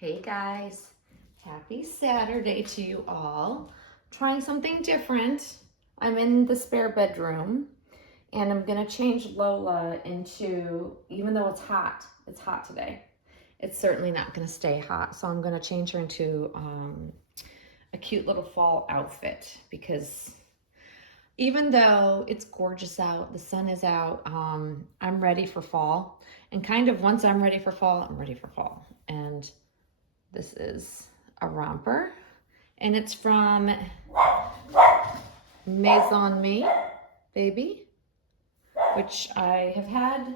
Hey guys, happy Saturday to you all. Trying something different. I'm in the spare bedroom and I'm gonna change Lola into, even though it's hot today. It's certainly not gonna stay hot. So I'm gonna change her into a cute little fall outfit because even though it's gorgeous out, the sun is out, I'm ready for fall. And kind of once I'm ready for fall, I'm ready for fall. And this is a romper, and it's from Maison Me Baby, which I have had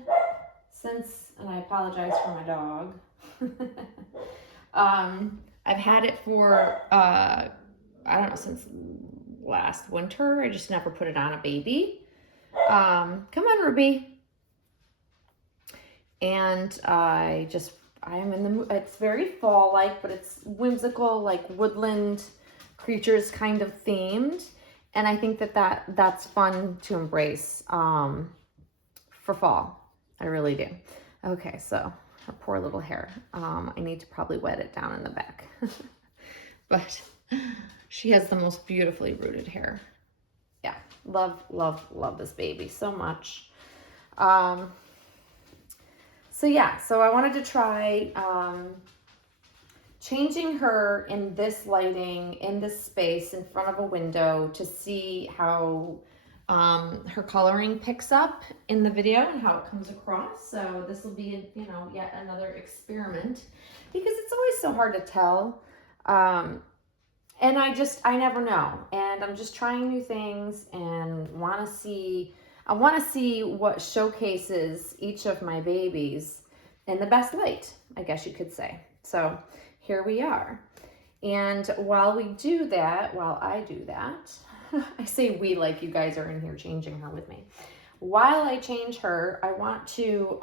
since, and I apologize for my dog. I've had it for, I don't know, since last winter. I just never put it on a baby. Come on, Ruby. And I am in the mood. It's very fall-like, but it's whimsical, like woodland creatures kind of themed. And I think that's fun to embrace for fall. I really do. Okay, so her poor little hair. I need to probably wet it down in the back. But she has the most beautifully rooted hair. Yeah, love, love, love this baby so much. So I wanted to try changing her in this lighting, in this space in front of a window to see how her coloring picks up in the video and how it comes across. So this will be, yet another experiment because it's always so hard to tell. And I never know. And I'm just trying new things and I want to see what showcases each of my babies in the best light, I guess you could say. So here we are. And while I do that, I say we like you guys are in here changing her with me. While I change her, I want to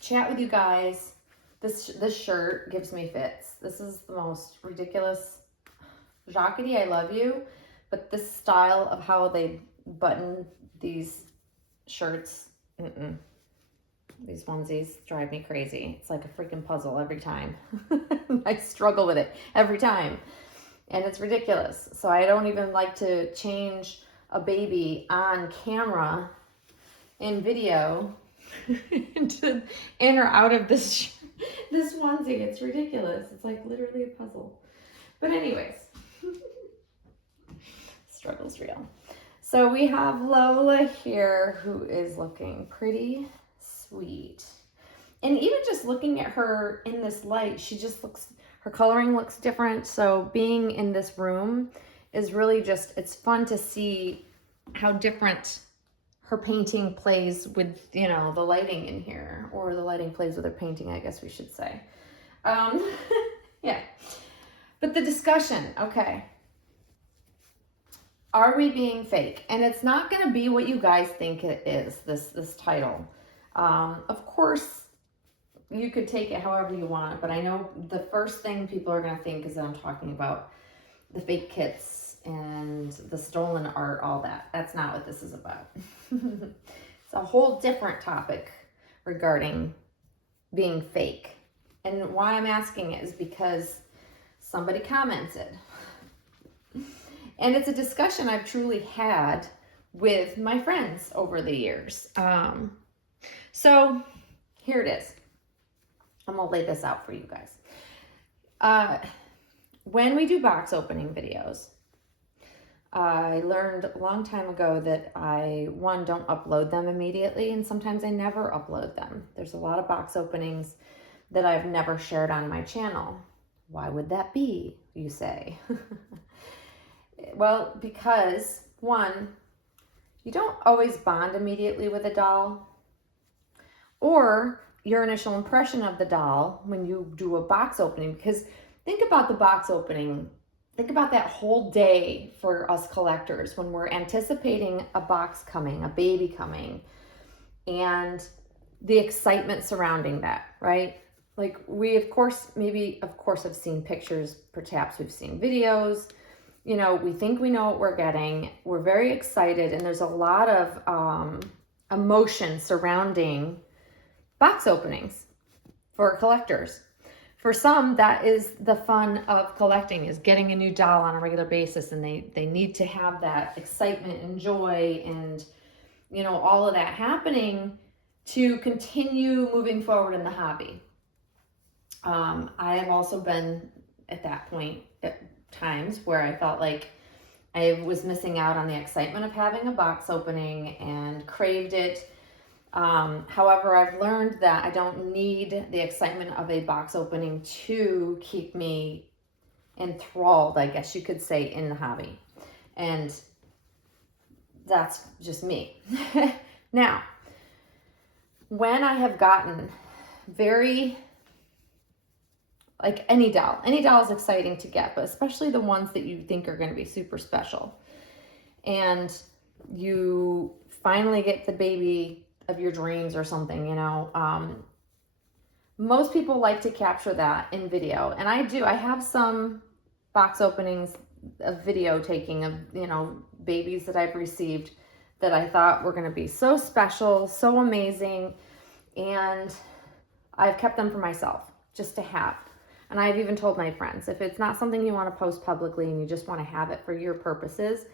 chat with you guys. This shirt gives me fits. This is the most ridiculous jackety, I love you, but this style of how they button these shirts, these onesies drive me crazy. It's like a freaking puzzle every time. I struggle with it every time, and it's ridiculous. So I don't even like to change a baby on camera in video in or out of this onesie. It's ridiculous. It's like literally a puzzle. But anyways, struggle's real. So we have Lola here, who is looking pretty sweet. And even just looking at her in this light, her coloring looks different. So being in this room is really it's fun to see how different her painting plays with, the lighting in here, or the lighting plays with her painting, I guess we should say. Yeah. But the discussion, okay. Are we being fake? And it's not going to be what you guys think it is, this title. Of course, you could take it however you want, but I know the first thing people are going to think is that I'm talking about the fake kits and the stolen art, all that. That's not what this is about. It's a whole different topic regarding being fake. And why I'm asking it is because somebody commented. And it's a discussion I've truly had with my friends over the years. So here it is. I'm going to lay this out for you guys. When we do box opening videos, I learned a long time ago that don't upload them immediately, and sometimes I never upload them. There's a lot of box openings that I've never shared on my channel. Why would that be, you say? Well, because one, you don't always bond immediately with a doll, or your initial impression of the doll when you do a box opening, because think about the box opening. Think about that whole day for us collectors when we're anticipating a box coming, a baby coming, and the excitement surrounding that, right? Like we, of course, have seen pictures, perhaps we've seen videos. We think we know what we're getting. We're very excited, and there's a lot of emotion surrounding box openings for collectors. For some, that is the fun of collecting, is getting a new doll on a regular basis, and they need to have that excitement and joy and, you know, all of that happening to continue moving forward in the hobby. I have also been at that point at times where I felt like I was missing out on the excitement of having a box opening and craved it. However, I've learned that I don't need the excitement of a box opening to keep me enthralled, I guess you could say, in the hobby. And that's just me. Now, when I have gotten very, like any doll is exciting to get, but especially the ones that you think are going to be super special. And you finally get the baby of your dreams or something, you know. Most people like to capture that in video, and I do. I have some box openings of video taking of, you know, babies that I've received that I thought were going to be so special, so amazing, and I've kept them for myself just to have. And I've even told my friends, if it's not something you want to post publicly and you just want to have it for your purposes,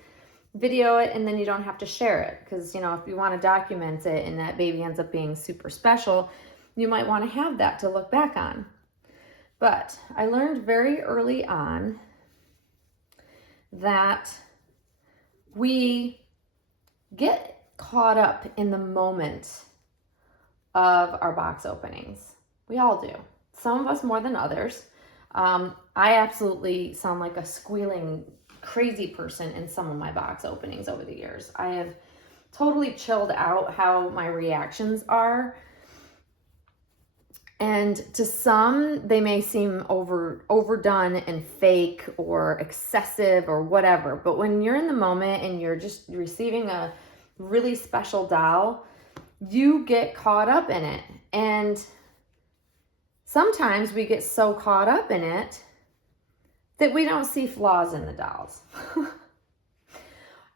video it, and then you don't have to share it. Because, you know, if you want to document it and that baby ends up being super special, you might want to have that to look back on. But I learned very early on that we get caught up in the moment of our box openings. We all do. Some of us more than others. I absolutely sound like a squealing crazy person in some of my box openings over the years. I have totally chilled out how my reactions are. And to some, they may seem overdone and fake or excessive or whatever. But when you're in the moment and you're just receiving a really special doll, you get caught up in it. And sometimes we get so caught up in it that we don't see flaws in the dolls.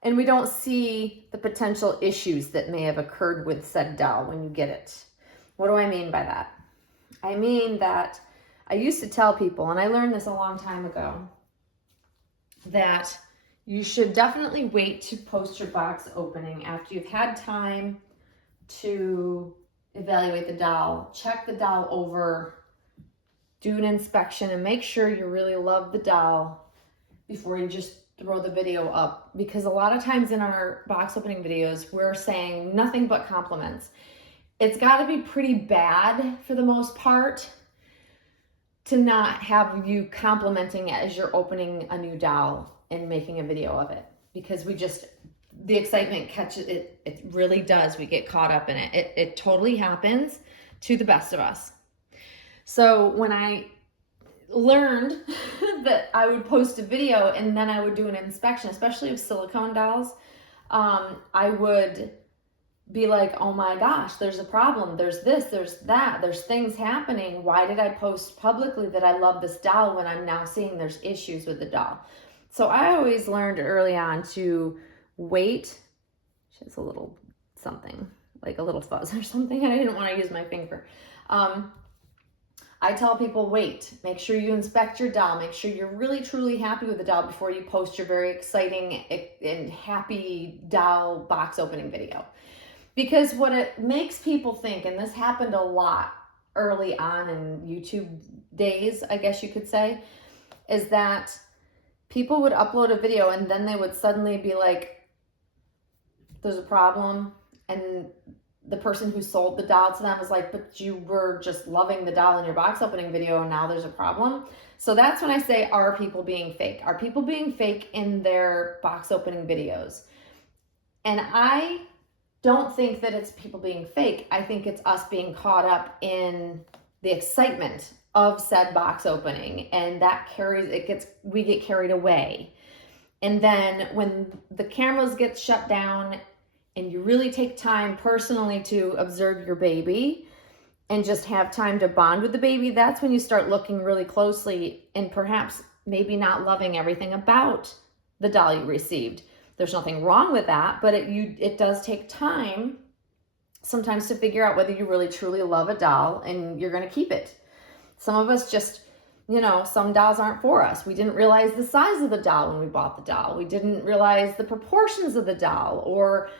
And we don't see the potential issues that may have occurred with said doll when you get it. What do I mean by that? I mean that I used to tell people, and I learned this a long time ago, that you should definitely wait to post your box opening after you've had time to evaluate the doll, check the doll over, do an inspection, and make sure you really love the doll before you just throw the video up. Because a lot of times in our box opening videos, we're saying nothing but compliments. It's got to be pretty bad for the most part to not have you complimenting it as you're opening a new doll and making a video of it. Because the excitement catches it. It really does. We get caught up in it. It totally happens to the best of us. So when I learned that I would post a video and then I would do an inspection, especially of silicone dolls, I would be like, oh my gosh, there's a problem. There's this, there's that, there's things happening. Why did I post publicly that I love this doll when I'm now seeing there's issues with the doll? So I always learned early on to wait. She has a little something, like a little fuzz or something, and I didn't want to use my finger. I tell people, wait, make sure you inspect your doll, make sure you're really truly happy with the doll before you post your very exciting and happy doll box opening video. Because what it makes people think, and this happened a lot early on in YouTube days, I guess you could say, is that people would upload a video and then they would suddenly be like, there's a problem, and the person who sold the doll to them was like, but you were just loving the doll in your box opening video and now there's a problem. So that's when I say, are people being fake? Are people being fake in their box opening videos? And I don't think that it's people being fake. I think it's us being caught up in the excitement of said box opening, and that we get carried away. And then when the cameras get shut down and you really take time personally to observe your baby and just have time to bond with the baby, that's when you start looking really closely and perhaps maybe not loving everything about the doll you received. There's nothing wrong with that, but it does take time sometimes to figure out whether you really truly love a doll and you're going to keep it. Some of us just, some dolls aren't for us. We didn't realize the size of the doll when we bought the doll. We didn't realize the proportions of the doll or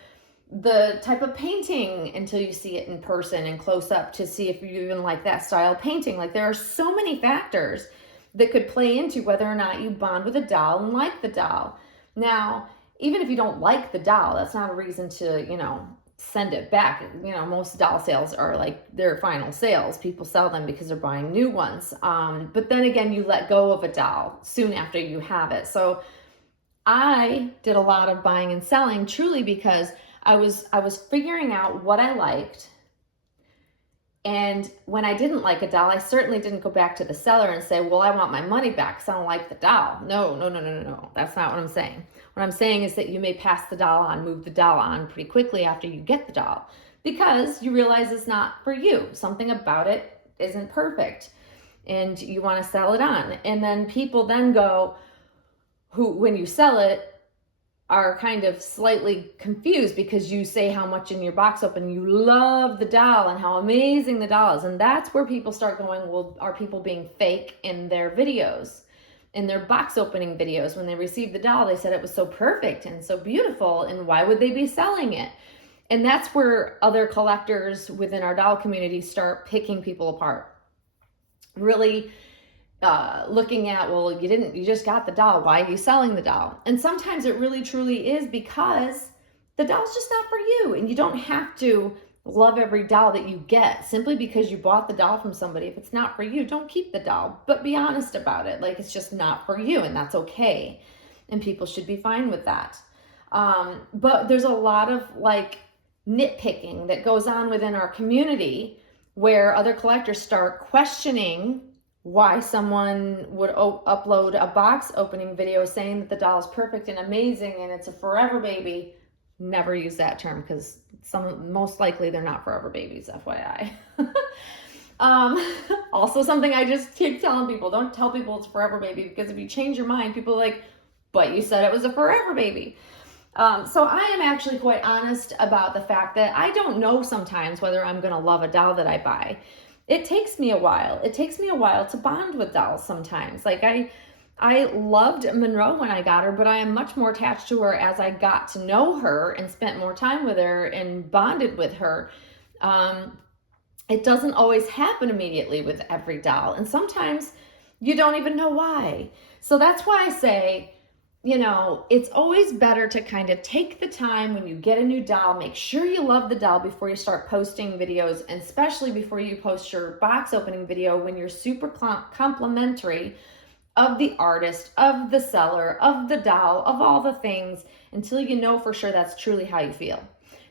the type of painting until you see it in person and close up to see if you even like that style painting. Like, there are so many factors that could play into whether or not you bond with a doll and like the doll. Now, even if you don't like the doll, that's not a reason to, send it back. Most doll sales are like their final sales. People sell them because they're buying new ones. But then again, you let go of a doll soon after you have it. So I did a lot of buying and selling truly because I was figuring out what I liked. And when I didn't like a doll, I certainly didn't go back to the seller and say, well, I want my money back because I don't like the doll. No. That's not what I'm saying. What I'm saying is that you may pass the doll on, move the doll on pretty quickly after you get the doll because you realize it's not for you. Something about it isn't perfect and you want to sell it on. And then people then go, who, when you sell it, are kind of slightly confused because you say how much in your box opening you love the doll and how amazing the doll is. And that's where people start going, well, are people being fake in their videos, in their box opening videos? When they received the doll, they said it was so perfect and so beautiful, and why would they be selling it? And that's where other collectors within our doll community start picking people apart. Really looking at, well, you just got the doll. Why are you selling the doll? And sometimes it really truly is because the doll's just not for you. And you don't have to love every doll that you get simply because you bought the doll from somebody. If it's not for you, don't keep the doll, but be honest about it. Like, it's just not for you, and that's okay. And people should be fine with that. But there's a lot of like nitpicking that goes on within our community where other collectors start questioning why someone would upload a box opening video saying that the doll is perfect and amazing and it's a forever baby. Never use that term because most likely they're not forever babies, FYI. Also, something I just keep telling people, don't tell people it's a forever baby, because if you change your mind, people are like, but you said it was a forever baby. So I am actually quite honest about the fact that I don't know sometimes whether I'm going to love a doll that I buy. It takes me a while. It takes me a while to bond with dolls sometimes. Like, I loved Monroe when I got her, but I am much more attached to her as I got to know her and spent more time with her and bonded with her. It doesn't always happen immediately with every doll. And sometimes you don't even know why. So that's why I say, it's always better to kind of take the time when you get a new doll, make sure you love the doll before you start posting videos, and especially before you post your box opening video when you're super complimentary of the artist, of the seller, of the doll, of all the things, until you know for sure that's truly how you feel.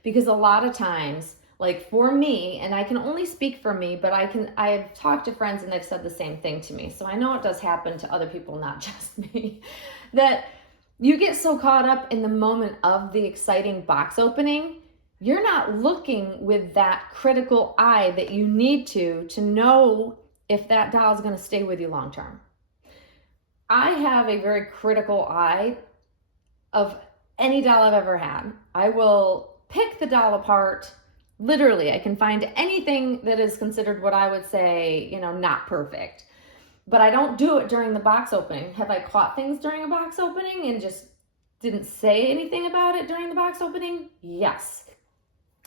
Because a lot of times, like for me, and I can only speak for me, but I've talked to friends and they've said the same thing to me. So I know it does happen to other people, not just me, that you get so caught up in the moment of the exciting box opening, you're not looking with that critical eye that you need to know if that doll is going to stay with you long term. I have a very critical eye of any doll I've ever had. I will pick the doll apart. Literally, I can find anything that is considered what I would say, not perfect. But I don't do it during the box opening. Have I caught things during a box opening and just didn't say anything about it during the box opening? Yes.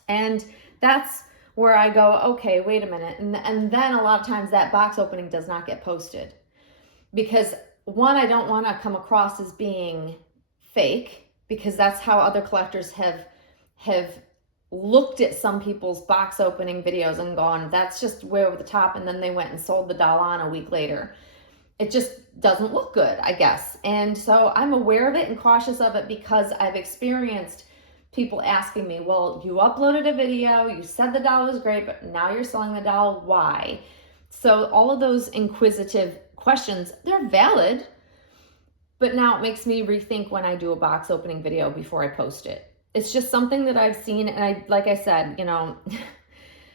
And that's where I go, okay, wait a minute. And then a lot of times that box opening does not get posted. Because one, I don't want to come across as being fake, because that's how other collectors have looked at some people's box opening videos and gone, that's just way over the top, and then they went and sold the doll on a week later. It just doesn't look good, I guess. And so I'm aware of it and cautious of it because I've experienced people asking me, well, you uploaded a video, you said the doll was great, but now you're selling the doll, why? So all of those inquisitive questions, they're valid, but now it makes me rethink when I do a box opening video before I post it. It's just something that I've seen, and like I said,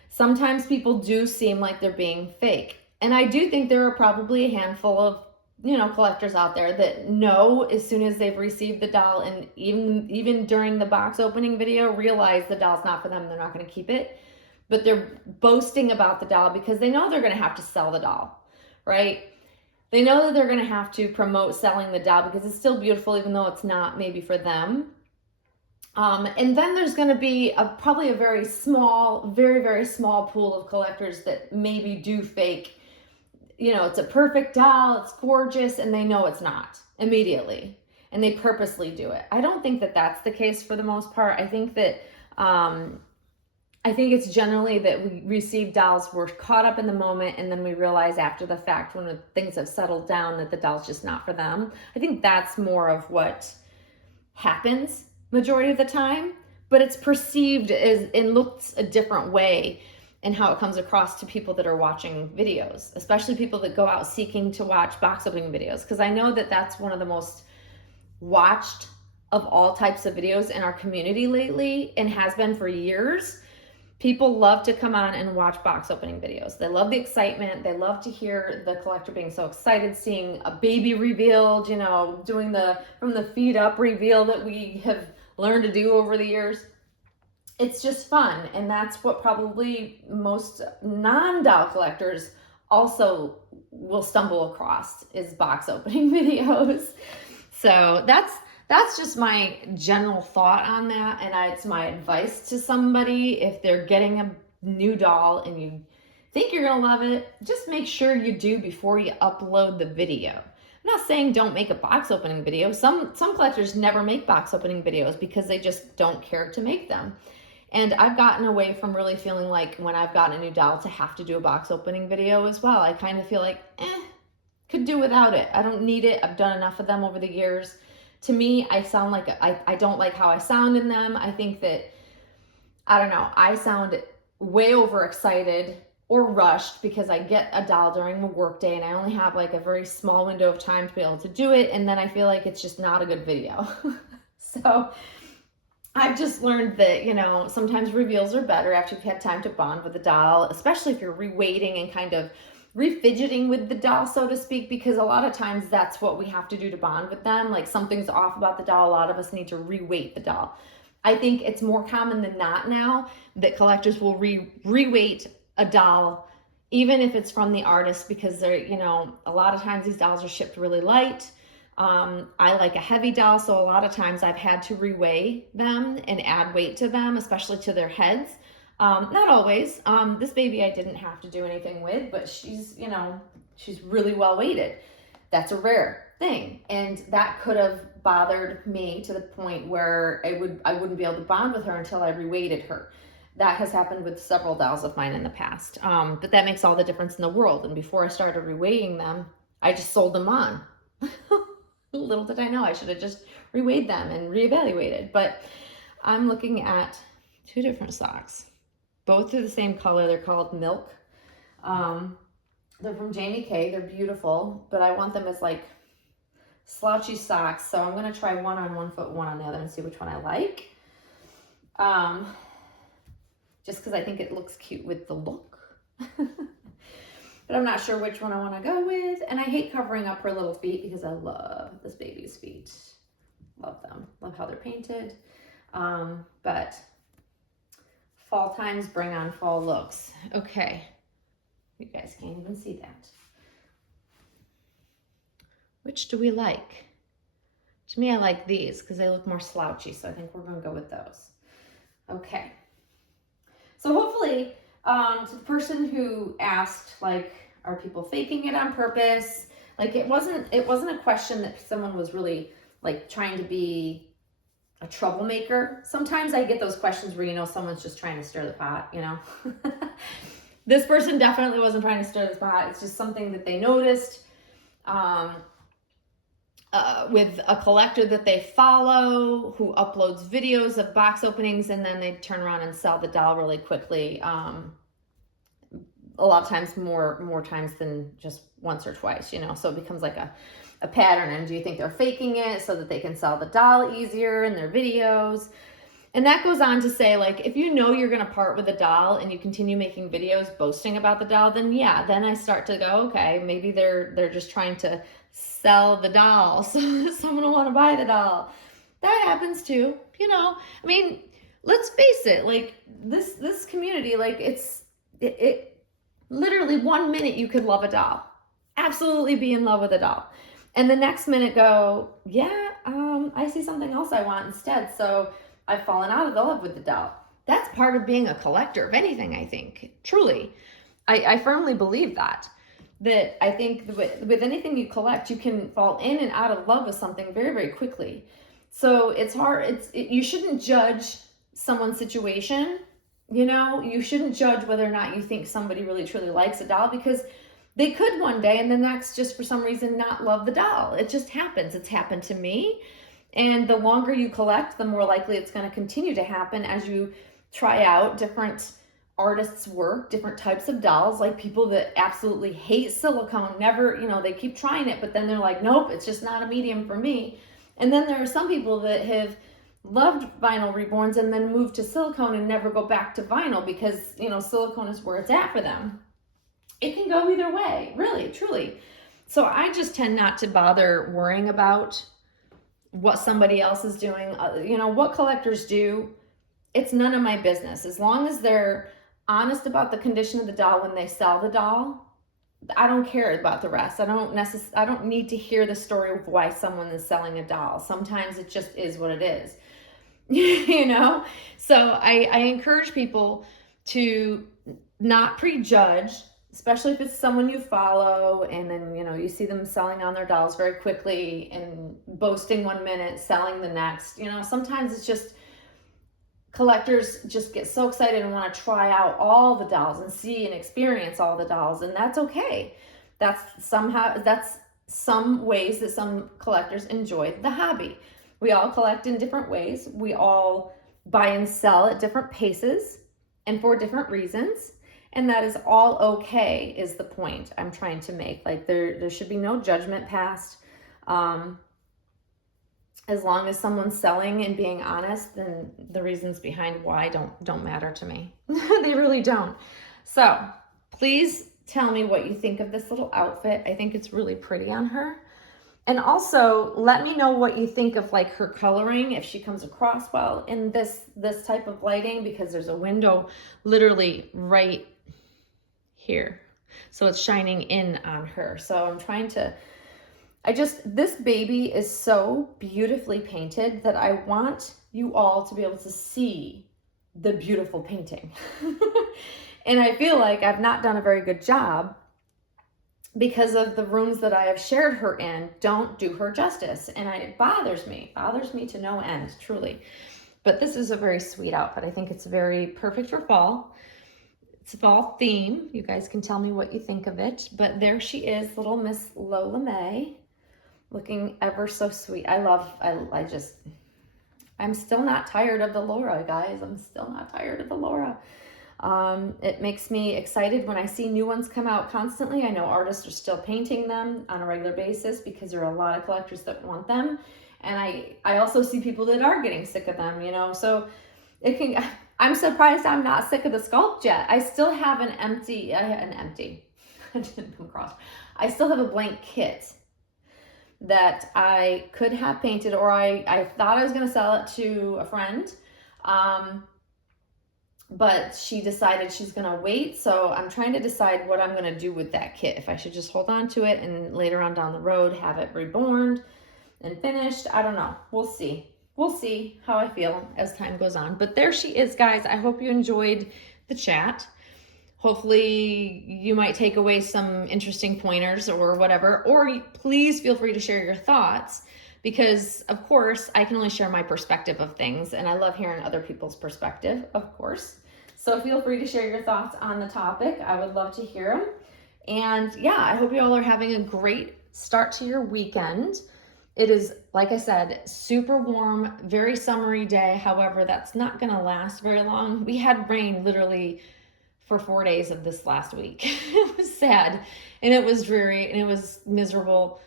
sometimes people do seem like they're being fake. And I do think there are probably a handful of, collectors out there that know as soon as they've received the doll, and even during the box opening video, realize the doll's not for them, they're not going to keep it. But they're boasting about the doll because they know they're going to have to sell the doll. right? They know that they're going to have to promote selling the doll because it's still beautiful, even though it's not maybe for them. And then there's going to be probably a very small, very, very small pool of collectors that maybe do fake, you know, it's a perfect doll, it's gorgeous, and they know it's not immediately. And they purposely do it. I don't think that that's the case for the most part. I think that, I think it's generally that we receive dolls, we're caught up in the moment, and then we realize after the fact when things have settled down that the doll's just not for them. I think that's more of what happens majority of the time, but it's perceived as and looks a different way in how it comes across to people that are watching videos, especially people that go out seeking to watch box opening videos, because I know that that's one of the most watched of all types of videos in our community lately and has been for years. People love to come on and watch box opening videos. They love the excitement. They love to hear the collector being so excited, seeing a baby revealed, you know, doing the from the feet up reveal that we have learned to do over the years. It's just fun. And that's what probably most non-doll collectors also will stumble across is box opening videos. So that's just my general thought on that, and it's my advice to somebody if they're getting a new doll and you think you're gonna love it, just make sure you do before you upload the video. I'm not saying don't make a box opening video. Some collectors never make box opening videos because they just don't care to make them. And I've gotten away from really feeling like when I've gotten a new doll to have to do a box opening video as well. I kind of feel like, could do without it. I don't need it. I've done enough of them over the years. To me, I sound like, I don't like how I sound in them. I think that, I don't know, I sound way overexcited or rushed because I get a doll during a work day and I only have like a very small window of time to be able to do it. And then I feel like it's just not a good video. So I've just learned that, you know, sometimes reveals are better after you've had time to bond with the doll, especially if you're reweighting and kind of refidgeting with the doll, so to speak, because a lot of times that's what we have to do to bond with them. Like something's off about the doll. A lot of us need to reweight the doll. I think it's more common than not now that collectors will reweight a doll, even if it's from the artist, because they're, you know, a lot of times these dolls are shipped really light. I like a heavy doll, so a lot of times I've had to reweigh them and add weight to them, especially to their heads. Not always. This baby I didn't have to do anything with, but she's, you know, she's really well weighted. That's a rare thing. And that could have bothered me to the point where I wouldn't be able to bond with her until I reweighted her. That has happened with several dolls of mine in the past. But that makes all the difference in the world. And before I started reweighing them, I just sold them on. Little did I know I should have just reweighed them and reevaluated. But I'm looking at two different socks. Both are the same color. They're called Milk. They're from Jamie K. They're beautiful, but I want them as like slouchy socks. So I'm going to try one on one foot, one on the other and see which one I like. Just because I think it looks cute with the look. But I'm not sure which one I want to go with. And I hate covering up her little feet because I love this baby's feet. Love them. Love how they're painted. But fall times bring on fall looks. Okay. You guys can't even see that. Which do we like? To me, I like these because they look more slouchy. So I think we're going to go with those. Okay. So hopefully, to the person who asked, like, are people faking it on purpose? Like, it wasn't a question that someone was really like trying to be a troublemaker. Sometimes I get those questions where, you know, someone's just trying to stir the pot, you know. This person definitely wasn't trying to stir the pot. It's just something that they noticed with a collector that they follow who uploads videos of box openings, and then they turn around and sell the doll really quickly. A lot of times, more times than just once or twice, you know. So it becomes like a pattern. And do you think they're faking it so that they can sell the doll easier in their videos? And that goes on to say, like, if you know you're going to part with a doll and you continue making videos boasting about the doll, then yeah, then I start to go, okay, maybe they're just trying to sell the doll so someone will want to buy the doll. That happens too, you know. I mean, let's face it, like this community, like it literally 1 minute you could love a doll. absolutely be in love with a doll. And the next minute go, yeah, I see something else I want instead. So I've fallen out of love with the doll. That's part of being a collector of anything, I think. Truly. I firmly believe that. That I think with anything you collect, you can fall in and out of love with something very, very quickly. So it's hard. You shouldn't judge someone's situation. You know, you shouldn't judge whether or not you think somebody really truly likes a doll, because they could one day and the next just for some reason not love the doll. It just happens. It's happened to me. And the longer you collect, the more likely it's going to continue to happen as you try out different artists' work, different types of dolls, like people that absolutely hate silicone, never, you know, they keep trying it, but then they're like, nope, it's just not a medium for me. And then there are some people that have loved vinyl reborns and then moved to silicone and never go back to vinyl because, you know, silicone is where it's at for them. It can go either way, really, truly. So I just tend not to bother worrying about what somebody else is doing. You know, what collectors do, it's none of my business. As long as they're honest about the condition of the doll when they sell the doll, I don't care about the rest. I don't need to hear the story of why someone is selling a doll. Sometimes it just is what it is. You know? So I encourage people to not prejudge, especially if it's someone you follow and then, you know, you see them selling on their dolls very quickly and boasting 1 minute, selling the next. You know, sometimes it's just collectors just get so excited and want to try out all the dolls and see and experience all the dolls, and that's okay. That's some ways that some collectors enjoy the hobby. We all collect in different ways. We all buy and sell at different paces and for different reasons. And that is all okay, is the point I'm trying to make. Like there should be no judgment passed. As long as someone's selling and being honest, then the reasons behind why don't matter to me. They really don't. So please tell me what you think of this little outfit. I think it's really pretty on her. And also let me know what you think of like her coloring, if she comes across well in this type of lighting, because there's a window literally right here. So it's shining in on her. So I'm trying to, this baby is so beautifully painted that I want you all to be able to see the beautiful painting. And I feel like I've not done a very good job because of the rooms that I have shared her in don't do her justice. And it bothers me to no end, truly. But this is a very sweet outfit. I think it's very perfect for fall. It's a fall theme. You guys can tell me what you think of it. But there she is, little Miss Lola May, looking ever so sweet. I'm still not tired of the Laura, guys. I'm still not tired of the Laura. It makes me excited when I see new ones come out constantly. I know artists are still painting them on a regular basis because there are a lot of collectors that want them. And I also see people that are getting sick of them, you know, so I'm surprised I'm not sick of the sculpt yet. I still have I didn't come across. I still have a blank kit that I could have painted, or I thought I was going to sell it to a friend. But she decided she's going to wait. So I'm trying to decide what I'm going to do with that kit. If I should just hold on to it and later on down the road have it reborn and finished. I don't know. We'll see. We'll see how I feel as time goes on. But there she is, guys. I hope you enjoyed the chat. Hopefully you might take away some interesting pointers or whatever. Or please feel free to share your thoughts, because of course I can only share my perspective of things, and I love hearing other people's perspective, of course. So feel free to share your thoughts on the topic. I would love to hear them. And yeah, I hope you all are having a great start to your weekend. It is, like I said, super warm, very summery day. However, that's not gonna last very long. We had rain literally for 4 days of this last week. It was sad, and it was dreary, and it was miserable.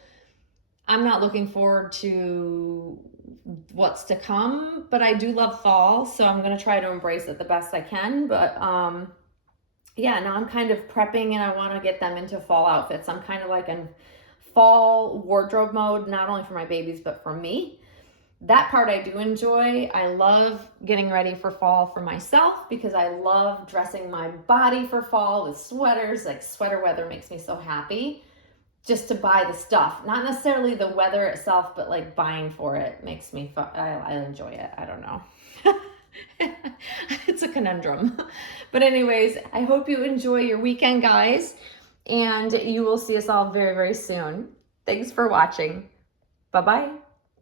I'm not looking forward to what's to come, but I do love fall, so I'm going to try to embrace it the best I can. But yeah, now I'm kind of prepping, and I want to get them into fall outfits. I'm kind of like in fall wardrobe mode, not only for my babies, but for me. That part I do enjoy. I love getting ready for fall for myself because I love dressing my body for fall with sweaters. Like sweater weather makes me so happy. just to buy the stuff. Not necessarily the weather itself, but like buying for it makes me fun. I enjoy it. I don't know. It's a conundrum. But anyways, I hope you enjoy your weekend, guys, and you will see us all very, very soon. Thanks for watching. Bye-bye.